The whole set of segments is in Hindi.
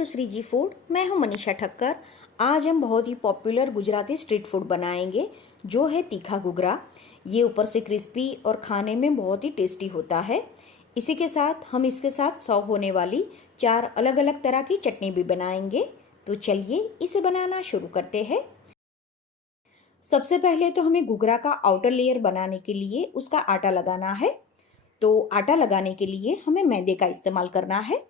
To Shri ji food. मैं हूं मनीषा ठक्कर। आज हम बहुत ही पॉपुलर गुजराती स्ट्रीट फूड बनाएंगे जो है तीखा घुघरा। ये ऊपर से क्रिस्पी और खाने में बहुत ही टेस्टी होता है। इसी के साथ हम इसके साथ सर्व होने वाली 4 अलग अलग तरह की चटनी भी बनाएंगे। तो चलिए इसे बनाना शुरू करते हैं। सबसे पहले तो हमें घुघरा का आउटर लेयर बनाने के लिए उसका आटा लगाना है। तो आटा लगाने के लिए हमें मैदे का इस्तेमाल करना है।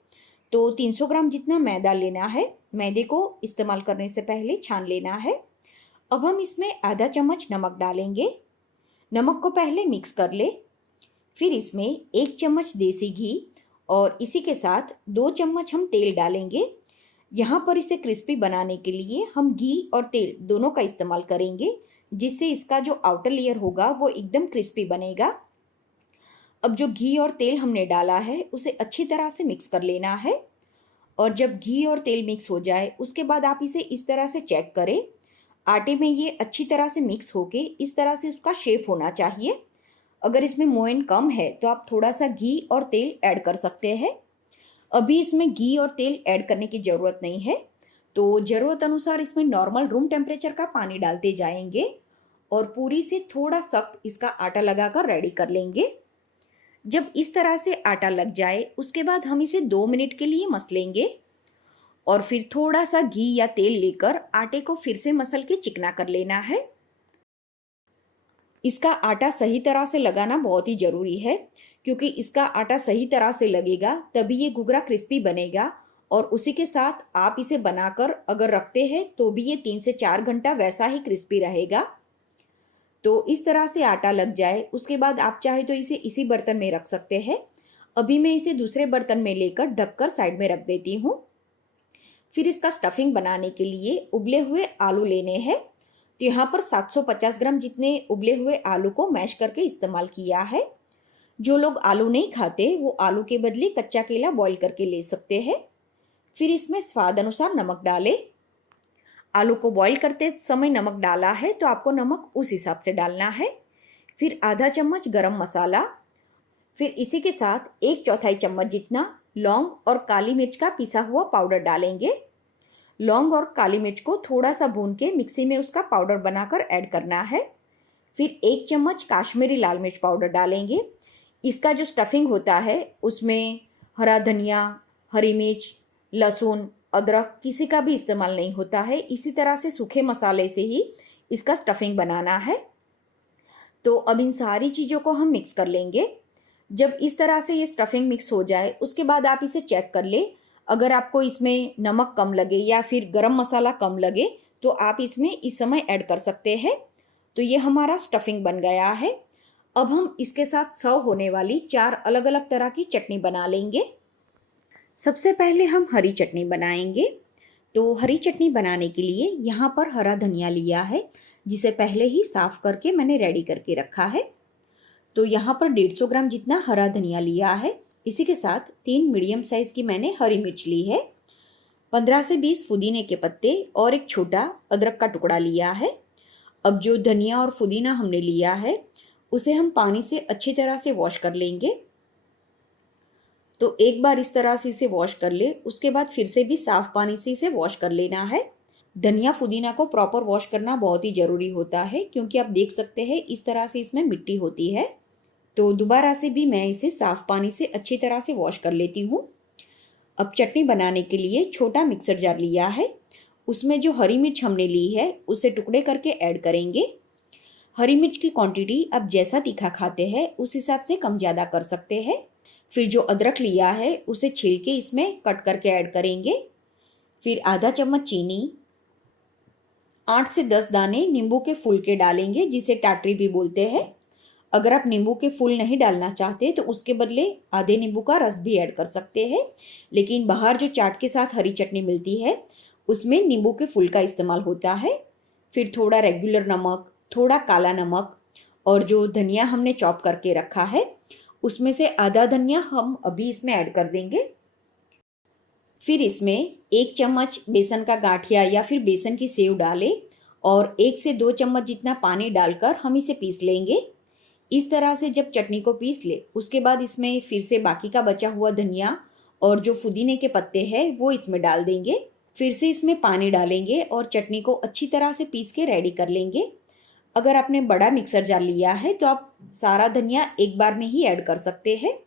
तो 300 ग्राम जितना मैदा लेना है। मैदे को इस्तेमाल करने से पहले छान लेना है। अब हम इसमें आधा चम्मच नमक डालेंगे। नमक को पहले मिक्स कर ले। फिर इसमें 1 चम्मच देसी घी और इसी के साथ 2 चम्मच हम तेल डालेंगे। यहाँ पर इसे क्रिस्पी बनाने के लिए हम घी और तेल दोनों का इस्तेमाल करेंगे, जिससे इसका जो आउटर लेयर होगा वो एकदम क्रिस्पी बनेगा। अब जो घी और तेल हमने डाला है उसे अच्छी तरह से मिक्स कर लेना है। और जब घी और तेल मिक्स हो जाए उसके बाद आप इसे इस तरह से चेक करें। आटे में ये अच्छी तरह से मिक्स होके इस तरह से उसका शेप होना चाहिए। अगर इसमें मोयन कम है तो आप थोड़ा सा घी और तेल ऐड कर सकते हैं। अभी इसमें घी और तेल ऐड करने की ज़रूरत नहीं है। तो ज़रूरत अनुसार इसमें नॉर्मल रूम टेम्परेचर का पानी डालते जाएंगे और पूरी से थोड़ा सख्त इसका आटा लगाकर रेडी कर लेंगे। जब इस तरह से आटा लग जाए उसके बाद हम इसे 2 मिनट के लिए मस लेंगे और फिर थोड़ा सा घी या तेल लेकर आटे को फिर से मसल के चिकना कर लेना है। इसका आटा सही तरह से लगाना बहुत ही ज़रूरी है, क्योंकि इसका आटा सही तरह से लगेगा तभी ये घुघरा क्रिस्पी बनेगा। और उसी के साथ आप इसे बनाकर अगर रखते हैं तो भी ये 3 से 4 घंटा वैसा ही क्रिस्पी रहेगा। तो इस तरह से आटा लग जाए उसके बाद आप चाहे तो इसे इसी बर्तन में रख सकते हैं। अभी मैं इसे दूसरे बर्तन में लेकर ढककर साइड में रख देती हूँ। फिर इसका स्टफिंग बनाने के लिए उबले हुए आलू लेने हैं। तो यहाँ पर 750 ग्राम जितने उबले हुए आलू को मैश करके इस्तेमाल किया है। जो लोग आलू नहीं खाते वो आलू के बदले कच्चा केला बॉईल करके ले सकते हैं। फिर इसमें स्वाद अनुसार नमक डालें। आलू को बॉईल करते समय नमक डाला है तो आपको नमक उस हिसाब से डालना है। फिर आधा चम्मच गरम मसाला। फिर इसी के साथ 1/4 चम्मच जितना लौंग और काली मिर्च का पिसा हुआ पाउडर डालेंगे। लौंग और काली मिर्च को थोड़ा सा भून के मिक्सी में उसका पाउडर बनाकर ऐड करना है। फिर 1 चम्मच काश्मीरी लाल मिर्च पाउडर डालेंगे। इसका जो स्टफिंग होता है उसमें हरा धनिया, हरी मिर्च, लहसुन, अदरक किसी का भी इस्तेमाल नहीं होता है। इसी तरह से सूखे मसाले से ही इसका स्टफिंग बनाना है। तो अब इन सारी चीज़ों को हम मिक्स कर लेंगे। जब इस तरह से ये स्टफिंग मिक्स हो जाए उसके बाद आप इसे चेक कर ले। अगर आपको इसमें नमक कम लगे या फिर गरम मसाला कम लगे तो आप इसमें इस समय ऐड कर सकते हैं। तो ये हमारा स्टफिंग बन गया है। अब हम इसके साथ सर्व होने वाली 4 अलग अलग तरह की चटनी बना लेंगे। सबसे पहले हम हरी चटनी बनाएंगे। तो हरी चटनी बनाने के लिए यहाँ पर हरा धनिया लिया है, जिसे पहले ही साफ करके मैंने रेडी करके रखा है। तो यहाँ पर 150 ग्राम जितना हरा धनिया लिया है। इसी के साथ 3 मीडियम साइज की मैंने हरी मिर्च ली है, 15 से 20 पुदीने के पत्ते और एक छोटा अदरक का टुकड़ा लिया है। अब जो धनिया और पुदीना हमने लिया है उसे हम पानी से अच्छी तरह से वॉश कर लेंगे। तो एक बार इस तरह से इसे वॉश कर ले, उसके बाद फिर से भी साफ पानी से इसे वॉश कर लेना है। धनिया पुदीना को प्रॉपर वॉश करना बहुत ही ज़रूरी होता है, क्योंकि आप देख सकते हैं इस तरह से इसमें मिट्टी होती है। तो दोबारा से भी मैं इसे साफ पानी से अच्छी तरह से वॉश कर लेती हूँ। अब चटनी बनाने के लिए छोटा मिक्सर जार लिया है। उसमें जो हरी मिर्च हमने ली है उसे टुकड़े करके ऐड करेंगे। हरी मिर्च की क्वांटिटी आप जैसा तीखा खाते हैं उस हिसाब से कम ज़्यादा कर सकते हैं। फिर जो अदरक लिया है उसे छील के इसमें कट करके ऐड करेंगे। फिर आधा चम्मच चीनी, 8 से 10 दाने नींबू के फूल के डालेंगे, जिसे टाटरी भी बोलते हैं। अगर आप नींबू के फूल नहीं डालना चाहते तो उसके बदले आधे नींबू का रस भी ऐड कर सकते हैं। लेकिन बाहर जो चाट के साथ हरी चटनी मिलती है उसमें नींबू के फूल का इस्तेमाल होता है। फिर थोड़ा रेगुलर नमक, थोड़ा काला नमक और जो धनिया हमने चॉप करके रखा है उसमें से आधा धनिया हम अभी इसमें ऐड कर देंगे। फिर इसमें 1 चम्मच बेसन का गाठिया या फिर बेसन की सेव डालें और 1 से 2 चम्मच जितना पानी डालकर हम इसे पीस लेंगे। इस तरह से जब चटनी को पीस ले उसके बाद इसमें फिर से बाकी का बचा हुआ धनिया और जो पुदीने के पत्ते हैं वो इसमें डाल देंगे। फिर से इसमें पानी डालेंगे और चटनी को अच्छी तरह से पीस के रेडी कर लेंगे। अगर आपने बड़ा मिक्सर जार लिया है तो आप सारा धनिया एक बार में ही ऐड कर सकते हैं।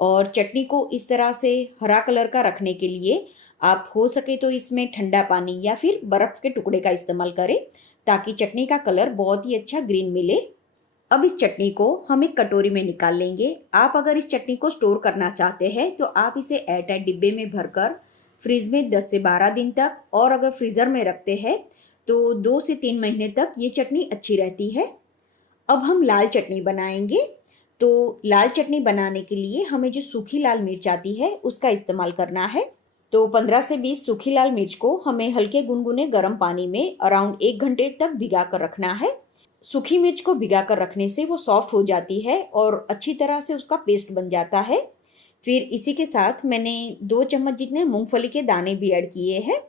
और चटनी को इस तरह से हरा कलर का रखने के लिए आप हो सके तो इसमें ठंडा पानी या फिर बर्फ़ के टुकड़े का इस्तेमाल करें, ताकि चटनी का कलर बहुत ही अच्छा ग्रीन मिले। अब इस चटनी को हम एक कटोरी में निकाल लेंगे। आप अगर इस चटनी को स्टोर करना चाहते हैं तो आप इसे एयरटाइट डिब्बे में भरकर फ्रिज में 10 से 12 दिन तक, और अगर फ्रीज़र में रखते हैं तो 2 से 3 महीने तक ये चटनी अच्छी रहती है। अब हम लाल चटनी बनाएंगे। तो लाल चटनी बनाने के लिए हमें जो सूखी लाल मिर्च आती है उसका इस्तेमाल करना है। तो 15 से 20 सूखी लाल मिर्च को हमें हल्के गुनगुने गर्म पानी में अराउंड 1 घंटे तक भिगा कर रखना है। सूखी मिर्च को भिगा कर रखने से वो सॉफ्ट हो जाती है और अच्छी तरह से उसका पेस्ट बन जाता है। फिर इसी के साथ मैंने 2 चम्मच जितने मूंगफली के दाने भी ऐड किए हैं।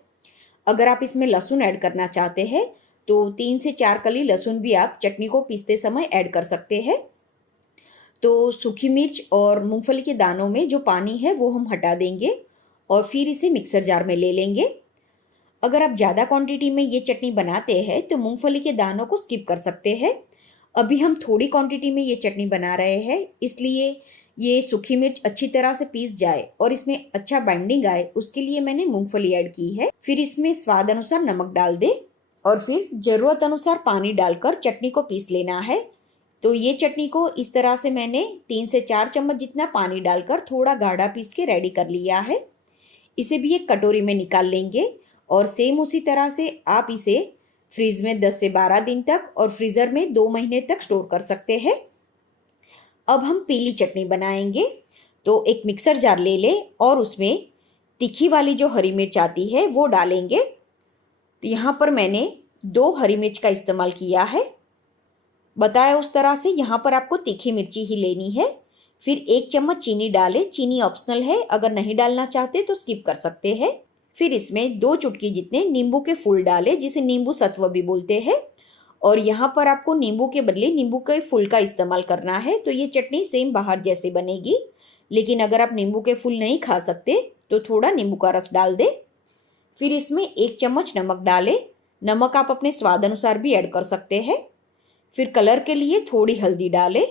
अगर आप इसमें लहसुन ऐड करना चाहते हैं तो 3 से 4 कली लहसुन भी आप चटनी को पीसते समय ऐड कर सकते हैं। तो सूखी मिर्च और मूंगफली के दानों में जो पानी है वो हम हटा देंगे और फिर इसे मिक्सर जार में ले लेंगे। अगर आप ज़्यादा क्वांटिटी में ये चटनी बनाते हैं तो मूंगफली के दानों को स्किप कर सकते हैं। अभी हम थोड़ी क्वांटिटी में ये चटनी बना रहे हैं, इसलिए ये सूखी मिर्च अच्छी तरह से पीस जाए और इसमें अच्छा बाइंडिंग आए, उसके लिए मैंने मूंगफली ऐड की है। फिर इसमें स्वाद अनुसार नमक डाल दे और फिर ज़रूरत अनुसार पानी डालकर चटनी को पीस लेना है। तो ये चटनी को इस तरह से मैंने 3 से 4 चम्मच जितना पानी डालकर थोड़ा गाढ़ा पीस के रेडी कर लिया है। इसे भी एक कटोरी में निकाल लेंगे और सेम उसी तरह से आप इसे फ्रीज में 10 से 12 दिन तक और फ्रीज़र में 2 महीने तक स्टोर कर सकते हैं। अब हम पीली चटनी बनाएंगे। तो एक मिक्सर जार ले लें और उसमें तीखी वाली जो हरी मिर्च आती है वो डालेंगे। तो यहाँ पर मैंने 2 हरी मिर्च का इस्तेमाल किया है। बताया उस तरह से यहाँ पर आपको तीखी मिर्ची ही लेनी है। फिर 1 चम्मच चीनी डालें। चीनी ऑप्शनल है, अगर नहीं डालना चाहते तो स्किप कर सकते हैं। फिर इसमें 2 चुटकी जितने नींबू के फूल डालें, जिसे नींबू सत्व भी बोलते हैं। और यहाँ पर आपको नींबू के बदले नींबू के फूल का इस्तेमाल करना है। तो ये चटनी सेम बाहर जैसे बनेगी, लेकिन अगर आप नींबू के फूल नहीं खा सकते तो थोड़ा नींबू का रस डाल दें। फिर इसमें 1 चम्मच नमक डालें। नमक आप अपने स्वाद अनुसार भी ऐड कर सकते हैं। फिर कलर के लिए थोड़ी हल्दी डालें।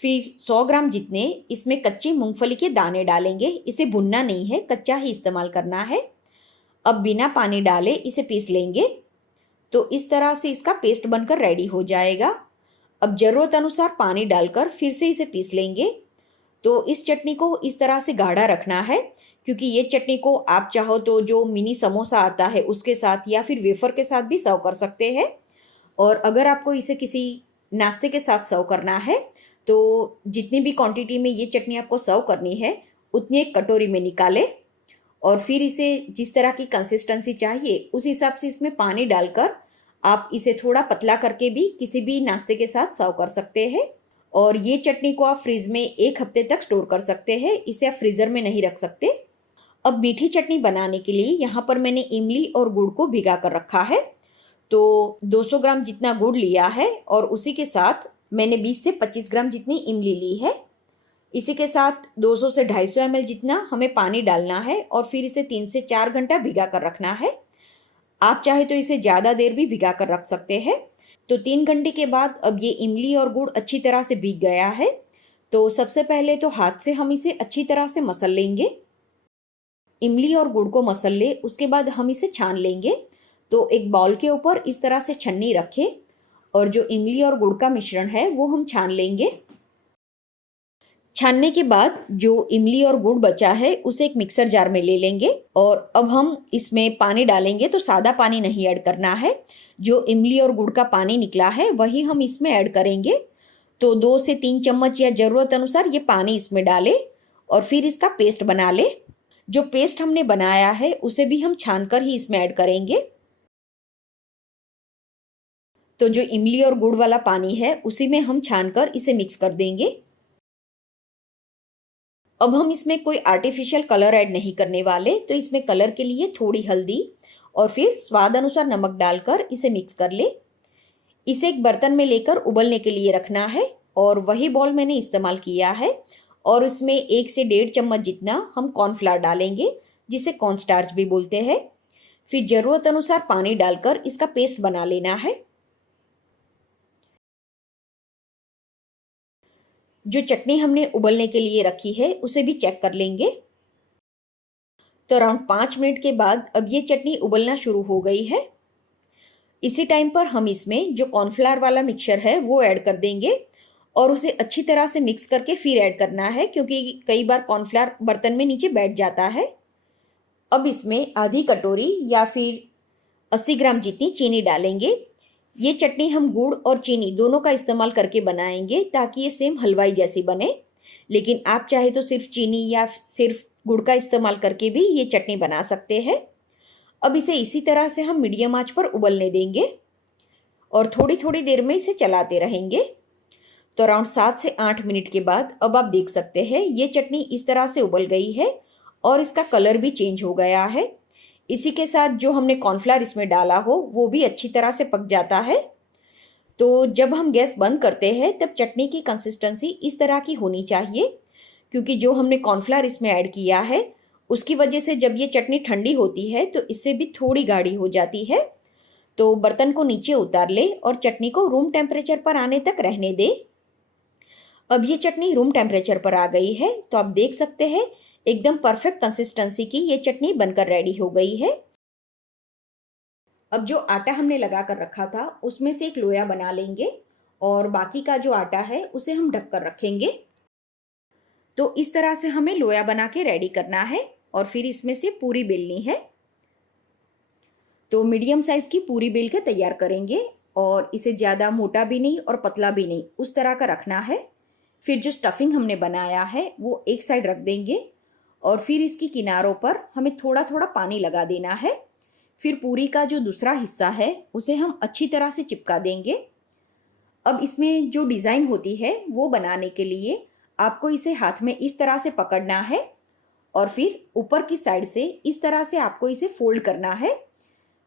फिर 100 ग्राम जितने इसमें कच्ची मूंगफली के दाने डालेंगे। इसे भुनना नहीं है, कच्चा ही इस्तेमाल करना है। अब बिना पानी डाले इसे पीस लेंगे। तो इस तरह से इसका पेस्ट बनकर रेडी हो जाएगा। अब ज़रूरत अनुसार पानी डालकर फिर से इसे पीस लेंगे। तो इस चटनी को इस तरह से गाढ़ा रखना है, क्योंकि ये चटनी को आप चाहो तो जो मिनी समोसा आता है उसके साथ या फिर वेफर के साथ भी सर्व कर सकते हैं। और अगर आपको इसे किसी नाश्ते के साथ सर्व करना है तो जितनी भी क्वांटिटी में ये चटनी आपको सर्व करनी है उतनी एक कटोरी में निकालें और फिर इसे जिस तरह की कंसिस्टेंसी चाहिए उस हिसाब से इसमें पानी डालकर आप इसे थोड़ा पतला करके भी किसी भी नाश्ते के साथ सर्व कर सकते हैं। और ये चटनी को आप फ्रिज में 1 हफ्ते तक स्टोर कर सकते हैं, इसे आप फ्रीज़र में नहीं रख सकते। अब मीठी चटनी बनाने के लिए यहाँ पर मैंने इमली और गुड़ को भिगा कर रखा है। तो 200 ग्राम जितना गुड़ लिया है और उसी के साथ मैंने 20 से 25 ग्राम जितनी इमली ली है। इसी के साथ 200 से 250 ml जितना हमें पानी डालना है और फिर इसे 3 से 4 घंटा भिगा कर रखना है। आप चाहे तो इसे ज़्यादा देर भी भिगा कर रख सकते हैं। तो 3 घंटे के बाद अब ये इमली और गुड़ अच्छी तरह से भीग गया है। तो सबसे पहले तो हाथ से हम इसे अच्छी तरह से मसल लेंगे। इमली और गुड़ को मसल ले, उसके बाद हम इसे छान लेंगे। तो एक बाउल के ऊपर इस तरह से छन्नी रखें और जो इमली और गुड़ का मिश्रण है वो हम छान लेंगे। छानने के बाद जो इमली और गुड़ बचा है उसे एक मिक्सर जार में ले लेंगे और अब हम इसमें पानी डालेंगे। तो सादा पानी नहीं ऐड करना है, जो इमली और गुड़ का पानी निकला है वही हम इसमें ऐड करेंगे। तो 2 से 3 चम्मच या ज़रूरत अनुसार ये पानी इसमें डालें और फिर इसका पेस्ट बना लें। जो पेस्ट हमने बनाया है उसे भी हम छानकर ही इसमें ऐड करेंगे। तो जो इमली और गुड़ वाला पानी है उसी में हम छानकर इसे मिक्स कर देंगे। अब हम इसमें कोई आर्टिफिशियल कलर ऐड नहीं करने वाले, तो इसमें कलर के लिए थोड़ी हल्दी और फिर स्वाद अनुसार नमक डालकर इसे मिक्स कर ले। इसे एक बर्तन में लेकर उबलने के लिए रखना है और वही बॉल मैंने इस्तेमाल किया है और उसमें 1 से 1.5 चम्मच जितना हम कॉर्नफ्लावर डालेंगे, जिसे कॉर्नस्टार्च भी बोलते हैं। फिर ज़रूरत अनुसार पानी डालकर इसका पेस्ट बना लेना है। जो चटनी हमने उबलने के लिए रखी है उसे भी चेक कर लेंगे। तो अराउंड 5 मिनट के बाद अब ये चटनी उबलना शुरू हो गई है। इसी टाइम पर हम इसमें जो कॉर्नफ्लावर वाला मिक्सचर है वो ऐड कर देंगे और उसे अच्छी तरह से मिक्स करके फिर ऐड करना है, क्योंकि कई बार कॉर्नफ्लावर बर्तन में नीचे बैठ जाता है। अब इसमें आधी कटोरी या फिर 80 ग्राम जितनी चीनी डालेंगे। ये चटनी हम गुड़ और चीनी दोनों का इस्तेमाल करके बनाएंगे ताकि ये सेम हलवाई जैसी बने, लेकिन आप चाहे तो सिर्फ चीनी या सिर्फ गुड़ का इस्तेमाल करके भी ये चटनी बना सकते हैं। अब इसे इसी तरह से हम मीडियम आंच पर उबलने देंगे और थोड़ी थोड़ी देर में इसे चलाते रहेंगे। तो अराउंड 7 से 8 मिनट के बाद अब आप देख सकते हैं ये चटनी इस तरह से उबल गई है और इसका कलर भी चेंज हो गया है। इसी के साथ जो हमने कॉर्नफ्लावर इसमें डाला हो वो भी अच्छी तरह से पक जाता है। तो जब हम गैस बंद करते हैं तब चटनी की कंसिस्टेंसी इस तरह की होनी चाहिए, क्योंकि जो हमने कॉर्नफ्लावर इसमें ऐड किया है उसकी वजह से जब ये चटनी ठंडी होती है तो इससे भी थोड़ी गाढ़ी हो जाती है। तो बर्तन को नीचे उतार ले और चटनी को रूम टेम्परेचर पर आने तक रहने दे। अब ये चटनी रूम टेम्परेचर पर आ गई है, तो आप देख सकते हैं एकदम परफेक्ट कंसिस्टेंसी की ये चटनी बनकर रेडी हो गई है। अब जो आटा हमने लगा कर रखा था उसमें से एक लोया बना लेंगे और बाकी का जो आटा है उसे हम ढक कर रखेंगे। तो इस तरह से हमें लोया बना के रेडी करना है और फिर इसमें से पूरी बेलनी है। तो मीडियम साइज की पूरी बेल के तैयार करेंगे और इसे ज़्यादा मोटा भी नहीं और पतला भी नहीं, उस तरह का रखना है। फिर जो स्टफिंग हमने बनाया है वो एक साइड रख देंगे और फिर इसकी किनारों पर हमें थोड़ा थोड़ा पानी लगा देना है। फिर पूरी का जो दूसरा हिस्सा है उसे हम अच्छी तरह से चिपका देंगे। अब इसमें जो डिज़ाइन होती है वो बनाने के लिए आपको इसे हाथ में इस तरह से पकड़ना है और फिर ऊपर की साइड से इस तरह से आपको इसे फोल्ड करना है।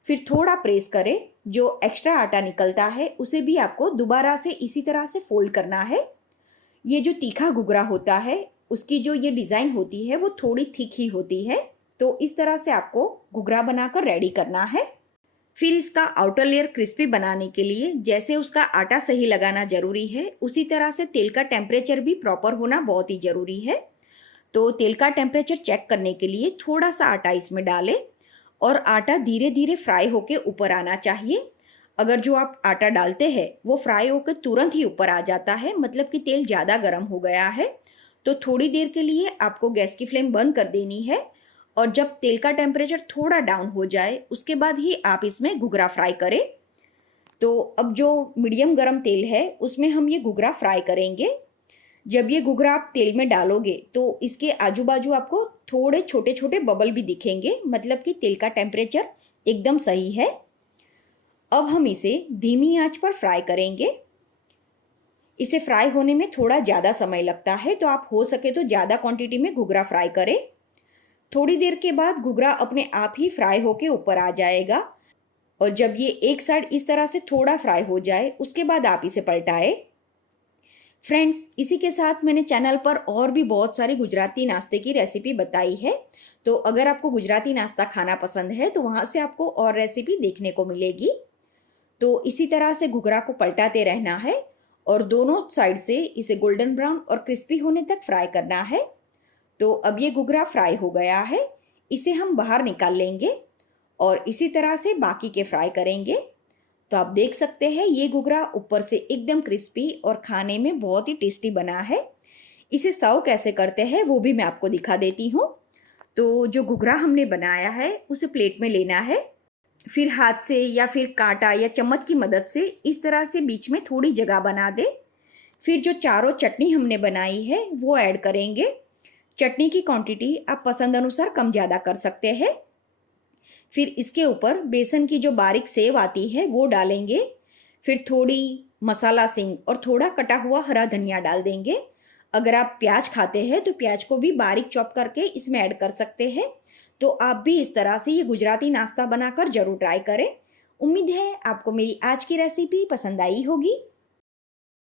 फिर थोड़ा प्रेस करें, जो एक्स्ट्रा आटा निकलता है उसे भी आपको दोबारा से इसी तरह से फोल्ड करना है। ये जो तीखा घुघरा होता है उसकी जो ये डिज़ाइन होती है वो थोड़ी थिक ही होती है, तो इस तरह से आपको घुघरा बनाकर रेडी करना है। फिर इसका आउटर लेयर क्रिस्पी बनाने के लिए जैसे उसका आटा सही लगाना जरूरी है उसी तरह से तेल का टेम्परेचर भी प्रॉपर होना बहुत ही ज़रूरी है। तो तेल का टेम्परेचर चेक करने के लिए थोड़ा सा आटा इसमें डालें और आटा धीरे धीरे फ्राई होके ऊपर आना चाहिए। अगर जो आप आटा डालते हैं वो फ्राई होकर तुरंत ही ऊपर आ जाता है, मतलब कि तेल ज़्यादा गर्म हो गया है, तो थोड़ी देर के लिए आपको गैस की फ्लेम बंद कर देनी है और जब तेल का टेम्परेचर थोड़ा डाउन हो जाए उसके बाद ही आप इसमें घुघरा फ्राई करें। तो अब जो मीडियम गरम तेल है उसमें हम ये घुघरा फ्राई करेंगे। जब ये घुघरा आप तेल में डालोगे तो इसके आजू बाजू आपको थोड़े छोटे छोटे बबल भी दिखेंगे, मतलब कि तेल का टेम्परेचर एकदम सही है। अब हम इसे धीमी आंच पर फ्राई करेंगे। इसे फ्राई होने में थोड़ा ज़्यादा समय लगता है, तो आप हो सके तो ज़्यादा क्वांटिटी में घुघरा फ्राई करें। थोड़ी देर के बाद घुघरा अपने आप ही फ्राई होके ऊपर आ जाएगा और जब ये एक साइड इस तरह से थोड़ा फ्राई हो जाए उसके बाद आप इसे पलटाएं। फ्रेंड्स, इसी के साथ मैंने चैनल पर और भी बहुत सारी गुजराती नाश्ते की रेसिपी बताई है, तो अगर आपको गुजराती नाश्ता खाना पसंद है तो वहाँ से आपको और रेसिपी देखने को मिलेगी। तो इसी तरह से घुघरा को पलटाते रहना है और दोनों साइड से इसे गोल्डन ब्राउन और क्रिस्पी होने तक फ्राई करना है। तो अब ये घुघरा फ्राई हो गया है, इसे हम बाहर निकाल लेंगे और इसी तरह से बाकी के फ्राई करेंगे। तो आप देख सकते हैं ये घुघरा ऊपर से एकदम क्रिस्पी और खाने में बहुत ही टेस्टी बना है। इसे सर्व कैसे करते हैं वो भी मैं आपको दिखा देती हूँ। तो जो घुघरा हमने बनाया है उसे प्लेट में लेना है, फिर हाथ से या फिर कांटा या चम्मच की मदद से इस तरह से बीच में थोड़ी जगह बना दे। फिर जो चारों चटनी हमने बनाई है वो ऐड करेंगे। चटनी की क्वांटिटी आप पसंद अनुसार कम ज़्यादा कर सकते हैं। फिर इसके ऊपर बेसन की जो बारीक सेव आती है वो डालेंगे। फिर थोड़ी मसाला सिंग और थोड़ा कटा हुआ हरा धनिया डाल देंगे। अगर आप प्याज खाते हैं तो प्याज को भी बारीक चॉप करके इसमें ऐड कर सकते हैं। तो आप भी इस तरह से ये गुजराती नाश्ता बनाकर जरूर ट्राई करें। उम्मीद है आपको मेरी आज की रेसिपी पसंद आई होगी।